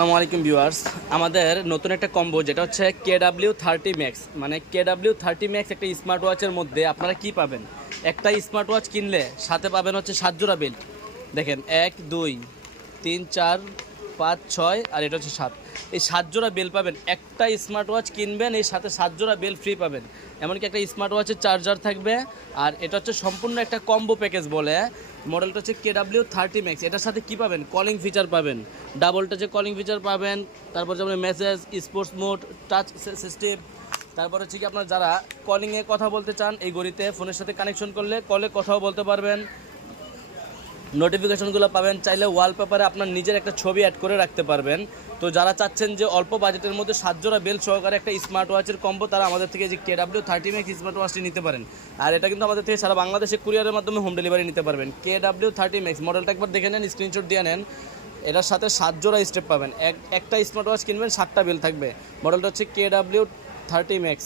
আসসালামু আলাইকুম ভিউয়ার্স, আমাদের নতুন একটা কম্বো যেটা হচ্ছে KW30 Max, মানে KW30 Max একটা স্মার্ট ওয়াচের মধ্যে আপনারা কি পাবেন। একটা স্মার্ট ওয়াচ কিনলে সাথে পাবেন হচ্ছে 7 জোড়া বেল্ট। দেখেন 1 2 3 4 5 6 আর এটা হচ্ছে 7, এই 7 জোড়া বেল পাবেন। একটা স্মার্ট ওয়াচ কিনবেন, এই সাথে 7 জোড়া বেল ফ্রি পাবেন। এমনকি একটা স্মার্ট ওয়াচের চার্জার থাকবে। আর এটা হচ্ছে সম্পূর্ণ একটা কম্বো প্যাকেজ বলে। মডেলটা হচ্ছে KW30 Max। এটার সাথে কি পাবেন, কলিং ফিচার পাবেন, ডাবল টাচে কলিং ফিচার পাবেন। তারপর যেমন message, sports mode, touch system. তারপর হচ্ছে কি আপনার যারা কলিংয়ে কথা বলতে চান, এই ঘড়িতে ফোনের সাথে কানেকশন করলে কলে কথাও বলতে পারবেন, নোটিফিকেশনগুলো পাবেন। চাইলে ওয়ালপেপারে আপনার নিজের একটা ছবি অ্যাড করে রাখতে পারবেন। তো যারা চাচ্ছেন যে অল্প বাজেটের মধ্যে 7 জোড়া বেল সহকারে একটা স্মার্ট ওয়াচের কম্বো, তারা আমাদের থেকে যে KW30 Max স্মার্ট ওয়াচটি নিতে পারেন। আর এটা কিন্তু আমাদের থেকে সারা বাংলাদেশে কুরিয়ারের মাধ্যমে হোম ডেলিভারি নিতে পারবেন। KW30 Max মডেলটা একবার দেখে নেন, স্ক্রিনশট দিয়ে নেন। এটার সাথে 7 জোড়া স্টেপ পাবেন। একটা স্মার্ট ওয়াচ কিনবেন, 7টা বেল থাকবে। মডেলটা হচ্ছে KW30 Max।